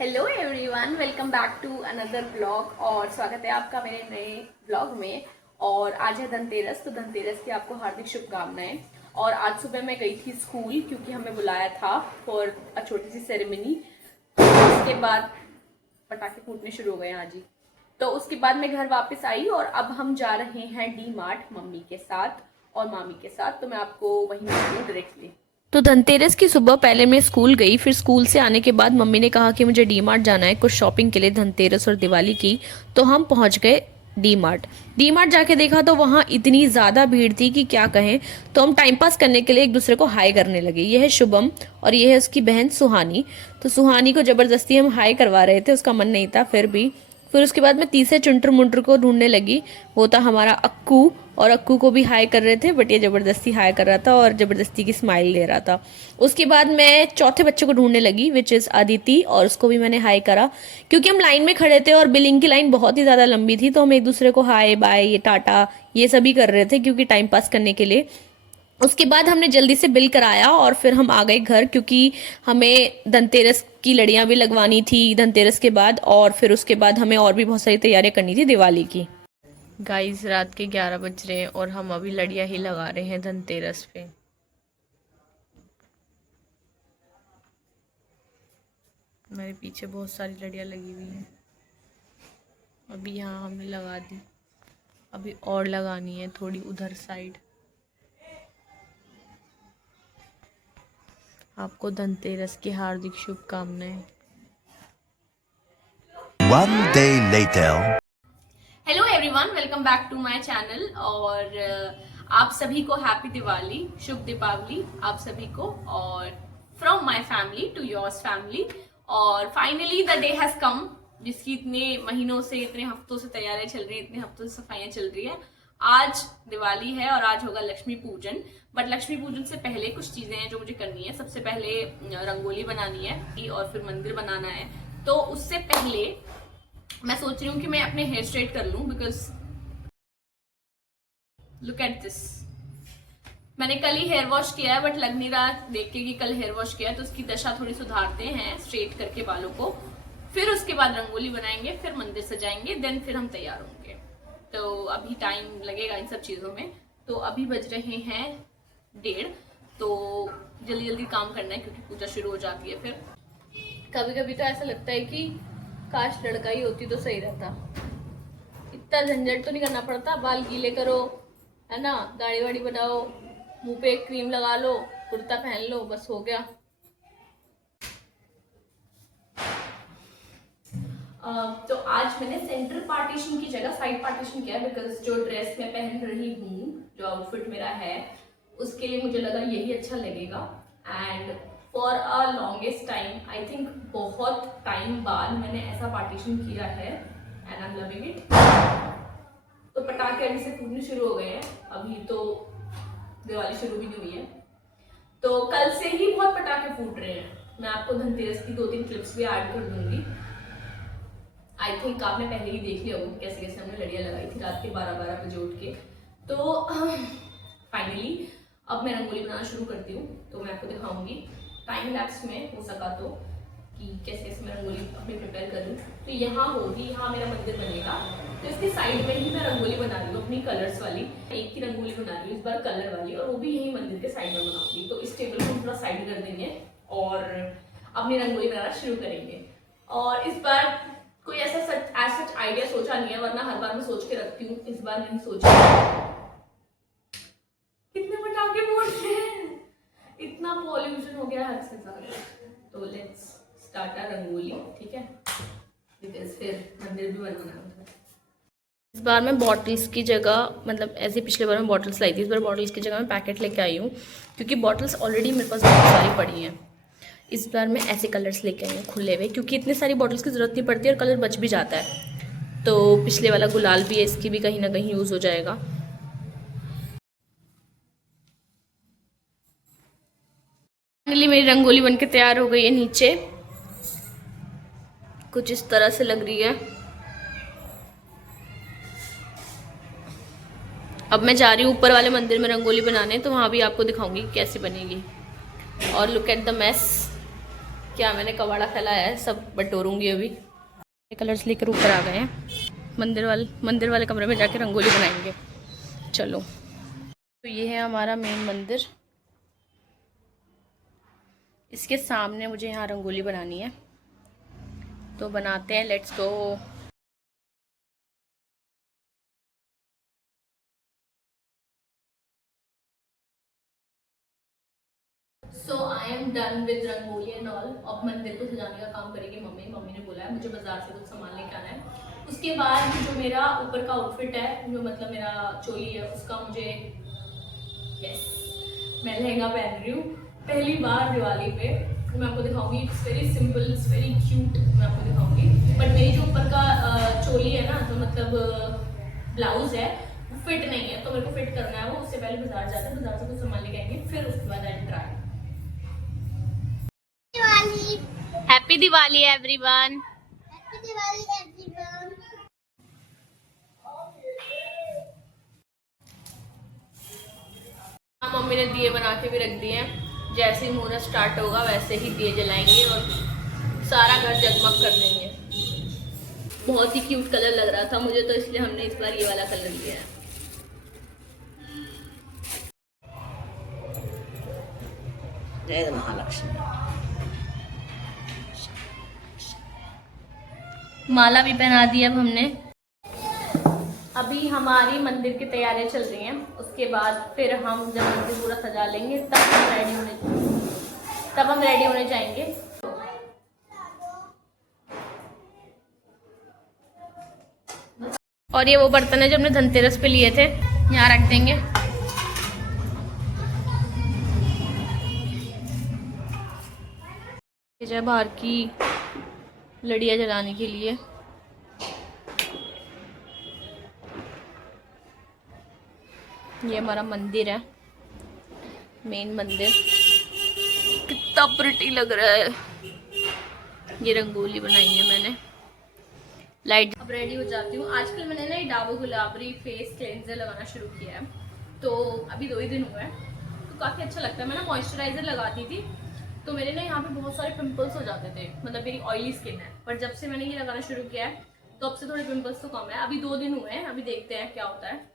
Hello everyone, welcome back to another blog और स्वागत है आपका मेरे नए ब्लॉग में। और आज है धनतेरस, तो धनतेरस की आपको हार्दिक शुभकामनाएं। और आज सुबह मैं गई थी स्कूल क्योंकि हमें बुलाया था फॉर अ छोटी सी सेरेमनी। उसके बाद पटाखे फूटने शुरू हो गए आज ही। तो उसके बाद मैं घर वापस आई और अब हम जा रहे हैं डी मार्ट मम्मी के साथ और मामी के साथ। तो मैं आपको वहीं मिलती हूँ डायरेक्टली। तो धनतेरस की सुबह पहले मैं स्कूल गई, फिर स्कूल से आने के बाद मम्मी ने कहा कि मुझे डी मार्ट जाना है कुछ शॉपिंग के लिए धनतेरस और दिवाली की। तो हम पहुंच गए डी मार्ट। डी मार्ट जाके देखा तो वहां इतनी ज़्यादा भीड़ थी कि क्या कहें। तो हम टाइम पास करने के लिए एक दूसरे को हाई करने लगे। यह है शुभम और यह है उसकी बहन सुहानी। तो सुहानी को ज़बरदस्ती हम हाई करवा रहे थे, उसका मन नहीं था फिर भी। फिर उसके बाद मैं तीसरे चुंटर मुंटर को ढूंढने लगी, वो था हमारा अक्कू। और अक्कू को भी हाई कर रहे थे बट ये ज़बरदस्ती हाई कर रहा था और ज़बरदस्ती की स्माइल दे रहा था। उसके बाद मैं चौथे बच्चे को ढूंढने लगी विच इज़ अदिति, और उसको भी मैंने हाई करा क्योंकि हम लाइन में खड़े थे और बिलिंग की लाइन बहुत ही ज़्यादा लंबी थी। तो हम एक दूसरे को हाई बाय ये टाटा ये सभी कर रहे थे क्योंकि टाइम पास करने के लिए। उसके बाद हमने जल्दी से बिल कराया और फिर हम आ गए घर क्योंकि हमें धनतेरस की लड़ियां भी लगवानी थी धनतेरस के बाद, और फिर उसके बाद हमें और भी बहुत सारी तैयारियां करनी थी दिवाली की। गाइस रात के 11 बज रहे हैं और हम अभी लड़ियां ही लगा रहे हैं धनतेरस पे। मेरे पीछे बहुत सारी लड़ियां लगी हुई हैं। अभी यहाँ हमने लगा दी, अभी और लगानी है थोड़ी उधर साइड। आपको धनतेरस की हार्दिक शुभकामनाएं। One day later. Hello everyone, welcome back to my channel. और आप सभी को हैप्पी दिवाली, शुभ दीपावली आप सभी को, और from my family to yours family. और finally the day has come जिसकी इतने महीनों से इतने हफ्तों से तैयारियां चल रही है, इतने हफ्तों से सफाइयां चल रही है। आज दिवाली है और आज होगा लक्ष्मी पूजन। बट लक्ष्मी पूजन से पहले कुछ चीजें हैं जो मुझे करनी है। सबसे पहले रंगोली बनानी है और फिर मंदिर बनाना है। तो उससे पहले मैं सोच रही हूँ कि मैं अपने हेयर स्ट्रेट कर लूं, बिकॉज लुक एट दिस। मैंने कल ही हेयर वॉश किया है बट लग नहीं रहा देख के कि कल हेयर वॉश किया है। तो उसकी दशा थोड़ी सुधारते हैं स्ट्रेट करके बालों को, फिर उसके बाद रंगोली बनाएंगे, फिर मंदिर सजाएंगे, देन फिर हम तैयार होंगे। तो अभी टाइम लगेगा इन सब चीज़ों में। तो अभी बज रहे हैं 1:30, तो जल्दी जल्दी काम करना है क्योंकि पूजा शुरू हो जाती है। फिर कभी कभी तो ऐसा लगता है कि काश लड़का ही होती तो सही रहता, इतना झंझट तो नहीं करना पड़ता। बाल गीले करो, है ना, दाढ़ी वाड़ी बनाओ, मुंह पे एक क्रीम लगा लो, कुर्ता पहन लो, बस हो गया। तो आज मैंने सेंटर पार्टीशन की जगह साइड पार्टीशन किया बिकॉज जो ड्रेस मैं पहन रही हूँ, जो आउटफिट मेरा है, उसके लिए मुझे लगा यही अच्छा लगेगा। And for a longest time, I think बहुत टाइम बाद मैंने ऐसा पार्टीशन किया है and I am loving it. तो पटाखे अभी से फूटने शुरू हो गए हैं, अभी तो दिवाली शुरू भी नहीं हुई है। तो कल से ही बहुत पटाखे फूट रहे हैं। मैं आपको धनतेरस की 2-3 क्लिप्स भी ऐड कर दूंगी। आई थिंक आपने पहले ही देख लिया होगा कैसे कैसे हमने लड़ियां लगाई थी रात के 12-12 बजे उठ के। तो फाइनली अब मैं रंगोली बनाना शुरू करती हूँ, तो मैं आपको दिखाऊंगी टाइम लैप्स में हो सका तो कि कैसे कैसे मैं रंगोली अपनी प्रिपेयर कर लूँ। तो यहाँ होगी, यहाँ मेरा मंदिर बनेगा, तो इसके साइड में ही मैं रंगोली बना रही हूँ अपनी कलर्स वाली। एक ही रंगोली बना रही हूँ इस बार कलर वाली, और वो भी यही मंदिर के साइड में बनाऊंगी। तो इस टेबल को थोड़ा साइड कर देंगे और अपनी रंगोली बनाना शुरू करेंगे। और इस बार कोई ऐसा सच आइडिया सोचा नहीं है, वरना हर बार मैं सोच के रखती हूँ, इस बार नहीं सोचा। कितने पटाखे फोड़ रहे हैं, इतना पॉल्यूशन हो गया हद से ज्यादा। तो लेट्स स्टार्ट अ रंगोली, ठीक है, बिकॉज फिर मंदिर भी बनाना है। इस बार मैं बॉटल्स की जगह, मतलब ऐसे पिछले बार मैं बॉटल्स लाई थी, इस बार बॉटल्स की जगह मैं पैकेट लेके आई हूँ क्योंकि बॉटल्स ऑलरेडी मेरे पास बहुत सारी पड़ी हैं। इस बार मैं ऐसे कलर्स लेके आई हूँ खुले हुए, क्योंकि इतनी सारी बॉटल्स की ज़रूरत नहीं पड़ती और कलर बच भी जाता है। तो पिछले वाला गुलाल भी है, इसकी भी कहीं ना कहीं यूज़ हो जाएगा। फाइनली मेरी रंगोली बनके तैयार हो गई है। नीचे कुछ इस तरह से लग रही है। अब मैं जा रही हूँ ऊपर वाले मंदिर में रंगोली बनाने, तो वहाँ भी आपको दिखाऊंगी कैसे बनेगी। और लुक एट द मेस, क्या मैंने कबाड़ा फैलाया है, सब बटोरूंगी अभी। कलर्स लेकर ऊपर आ गए हैं, मंदिर वाले कमरे में जाके रंगोली बनाएंगे। चलो, तो ये है हमारा मेन मंदिर, इसके सामने मुझे यहाँ रंगोली बनानी है, तो बनाते हैं, let's go. So I am done with rangoli and all. अब मंदिर को सजाने का काम करेगी मम्मी ने बोला है मुझे बाजार से कुछ सामान लेके आना है। उसके बाद जो मेरा ऊपर का आउटफिट है, जो मतलब मेरा चोली है, उसका मुझे, यस, मैं लहंगा पहन रही हूँ पहली बार दिवाली पे। मैं आपको दिखाऊंगी, it's very simple, it's very cute, मैं आपको दिखाऊंगी। बट मेरी जो ऊपर का चोली है ना, जो मतलब ब्लाउज है, वो फिट नहीं है, तो मेरे को फिट करना है वो। उससे पहले बाजार जाते हैं, बाजार से कुछ सामान लेके आएंगे, फिर उसके बाद I try. Happy Diwali everyone. Happy Diwali everyone. Mummy ने दिए बना के भी रख दिए हैं, जैसे ही मुहूर्त स्टार्ट होगा वैसे ही दिए जलाएंगे और सारा घर जगमग कर देंगे। बहुत ही क्यूट कलर लग रहा था मुझे, तो इसलिए हमने इस बार ये वाला कलर लिया है। जय महालक्ष्मी। माला भी पहना दी अब हमने। अभी हमारी मंदिर की तैयारियां चल रही हैं, उसके बाद फिर हम जब मंदिर पूरा सजा लेंगे तब हम रेडी होने जाएंगे। और ये वो बर्तन है जो हमने धनतेरस पे लिए थे, यहाँ रख देंगे। जय बाहर की लड़ियाँ जलाने के लिए। ये हमारा मंदिर है, मेन मंदिर, कितना प्रिटी लग रहा है। ये रंगोली बनाई है मैंने, लाइट। अब रेडी हो जाती हूँ। आजकल मैंने ना डाबर गुलाबरी फेस क्लेंजर लगाना शुरू किया है, तो अभी 2 ही दिन हुए हैं, तो काफ़ी अच्छा लगता है। मैं ना मॉइस्चराइजर लगाती थी, तो मेरे ना यहाँ पे बहुत सारे पिंपल्स हो जाते थे, मतलब मेरी ऑयली स्किन है। पर जब से मैंने ये लगाना शुरू किया है, तो अब से थोड़े पिंपल्स तो कम है। अभी 2 दिन हुए हैं, अभी देखते हैं क्या होता है।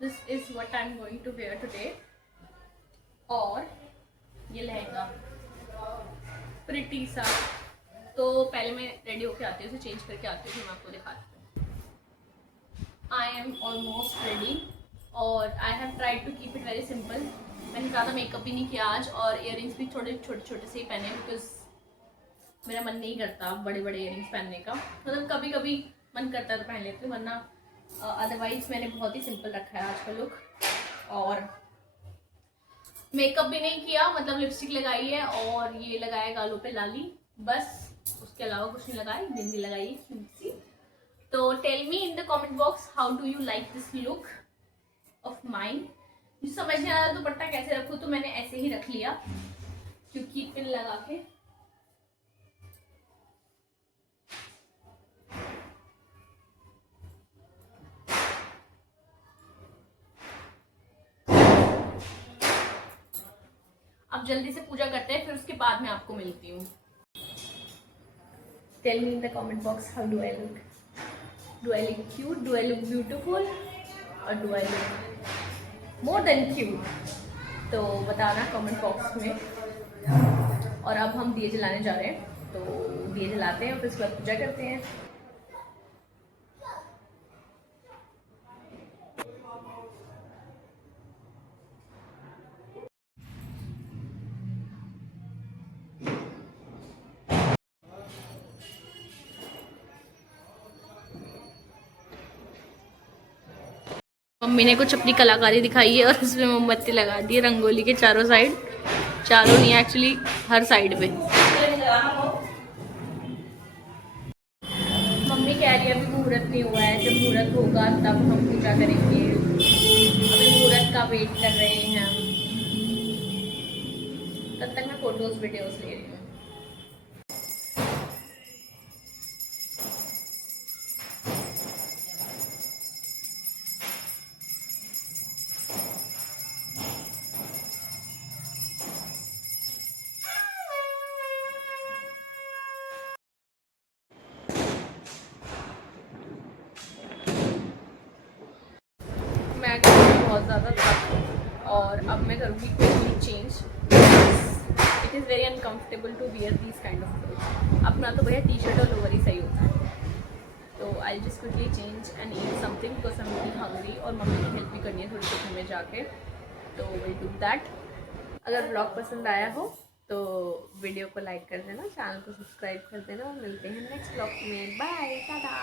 This is what I'm going to wear today. और ये लहंगा प्रिटी सा। तो पहले मैं रेडी होके आती हूँ, उसे चेंज करके आती हूँ, फिर मैं आपको दिखाती हूँ। आई एम ऑलमोस्ट रेडी और I have tried to keep it very simple. मैंने ज़्यादा मेकअप भी नहीं किया आज, और इयररिंग्स भी छोटे छोटे से ही पहने, बिकॉज मेरा मन नहीं करता बड़े बड़े इयररिंग्स पहनने का। मतलब कभी कभी मन करता है तो पहन लेती हूँ, वरना अदरवाइज मैंने बहुत ही सिंपल रखा है आज का लुक। और मेकअप भी नहीं किया, मतलब लिपस्टिक लगाई है और ये लगाया गालों पे लाली, बस उसके अलावा कुछ नहीं लगाई। बिंदी लगाई क्यूट सी। तो tell me in the comment box, how do you like this look of mine. मुझे समझ नहीं आ रहा दुपट्टा कैसे रखूँ, तो मैंने ऐसे ही रख लिया, क्योंकि पिन लगा के। अब जल्दी से पूजा करते हैं, फिर उसके बाद मैं आपको मिलती हूँ। Tell me in the comment box, how do I look. Do I look cute, do I look beautiful, और do I look more than cute. तो बताना कमेंट बॉक्स में। और अब हम दिए जलाने जा रहे हैं, तो दिए जलाते हैं और फिर उसके बाद पूजा करते हैं। मम्मी ने कुछ अपनी कलाकारी दिखाई है और उसमें मोमबत्ती लगा दी है रंगोली के चारों साइड। चारों नहीं, एक्चुअली हर साइड पे। मम्मी कह रही है अभी मुहूर्त नहीं हुआ है, जब मुहूर्त होगा तब हम पूजा करेंगे। अभी मुहूर्त का वेट कर रहे हैं हम। तब तक मैं फोटोज वीडियोस ले रही हूँ। ज़्यादा थक, और अब मैं करूँगी quickly change. It is very uncomfortable to wear this kind of clothes. अपना तो भैया टी शर्ट और लोअर ही सही होता है। तो I just quickly change and eat something because I am hungry, और मम्मी की हेल्प भी करनी है थोड़ी सी में जाके, तो विल डू दैट। अगर ब्लॉग पसंद आया हो तो वीडियो को लाइक कर देना, चैनल को सब्सक्राइब कर देना, और मिलते हैं नेक्स्ट ब्लॉग में। बाय, टाटा।